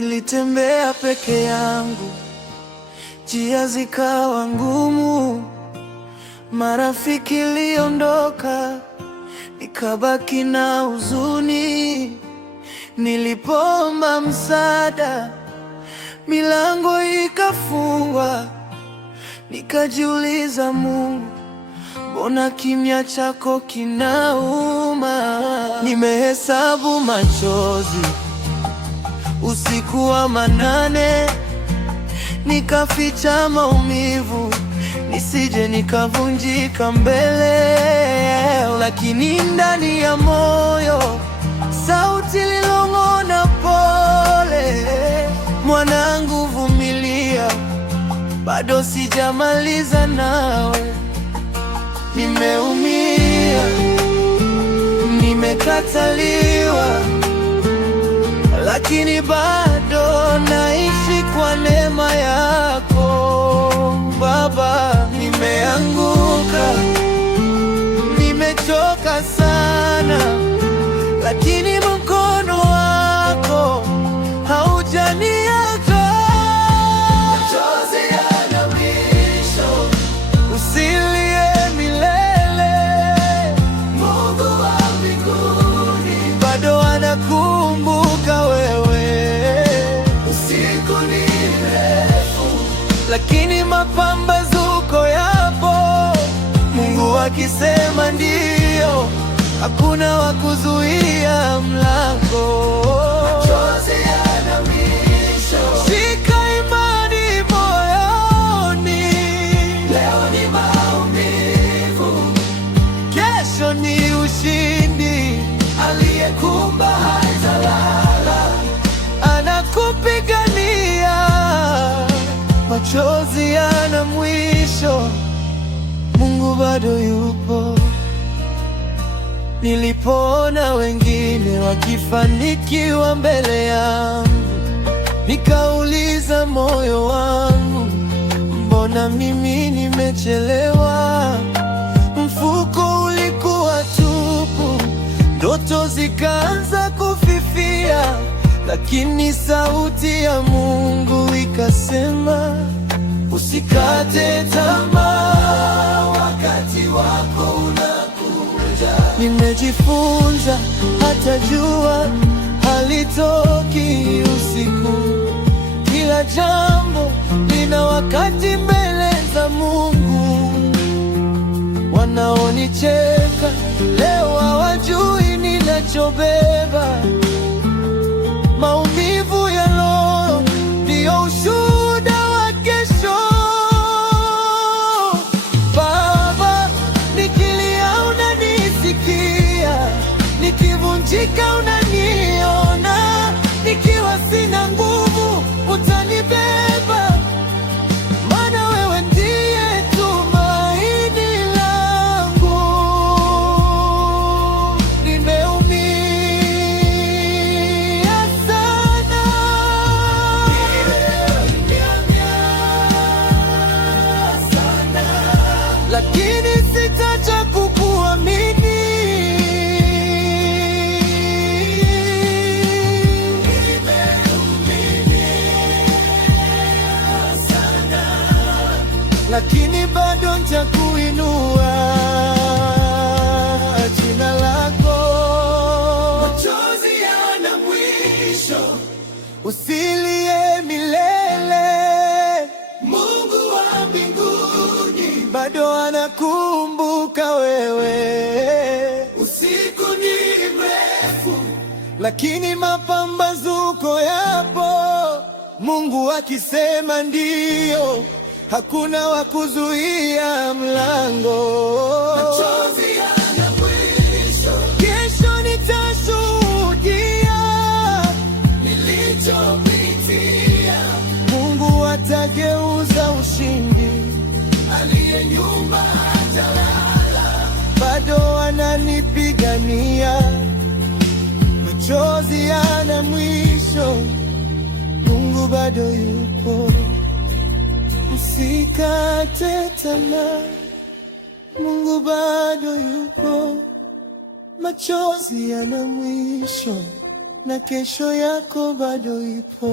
Nilitembea peke yangu, njia zikawa ngumu, marafiki liondoka, nikabaki na huzuni. Nilipoomba msaada, milango ikafungwa, nikajiuliza, Mungu, mbona kimya chako kinauma? Nimehesabu machozi usiku wa manane, nikaficha maumivu nisije nikavunjika mbele. Lakini ndani ya moyo sauti lilong'ona, pole mwanangu, vumilia, bado sijamaliza nawe. Nimeumia, nimekataliwa, lakini bado naishi kwa neema yako Baba. Nimeanguka, nimechoka sana, lakini mkono wako haujaniacha. Machozi yana mwisho, usilie milele. Mungu wa mbinguni bado anakumbuka wewe. Usiku ni mrefu, lakini mapambazuko yapo. Mungu akisema ndio, hakuna wa kuzuia mlango. Machozi yana mwisho, shika imani moyoni. Leo ni maumivu, kesho ni ushindi. Aliyekumba hatalala, anakupigania. Machozi yana mwisho, Mungu bado yupo. Nilipoona wengine wakifanikiwa mbele yangu, nikauliza moyo wangu, mbona mimi nimechelewa? Mfuko ulikuwa tupu, ndoto zikaanza kufifia, lakini sauti ya Mungu ikasema, usikate tamaa, wakati wako unakuja. Nimejifunza hata jua halitoki usiku, kila jambo lina wakati mbele za Mungu. Wanaonicheka leo hawajui ninachobeba. Maumivu ya roho ndio ushuhuda wa kesho. Baba, nikilia unanisikia, nikivunjika unaniona, nikiwa sina nguvu utanibeba, maana wewe ndiye tumaini langu. Nimeumia sana, lakini sitacha kukuamini. Lakini bado nitakuinua jina lako. Machozi yana mwisho, usilie milele. Mungu wa mbinguni bado anakumbuka wewe. Usiku ni mrefu, lakini mapambazuko yapo. Mungu akisema ndio, hakuna wa kuzuia mlango. Machozi yana mwisho, kesho nitashuhudia nilichopitia. Mungu atageuza ushindi, aliye nyuma hatalala, bado ananipigania. Machozi yana mwisho, Mungu bado yupo. Usikate tamaa, Mungu bado yupo. Machozi yana mwisho, na kesho yako bado ipo.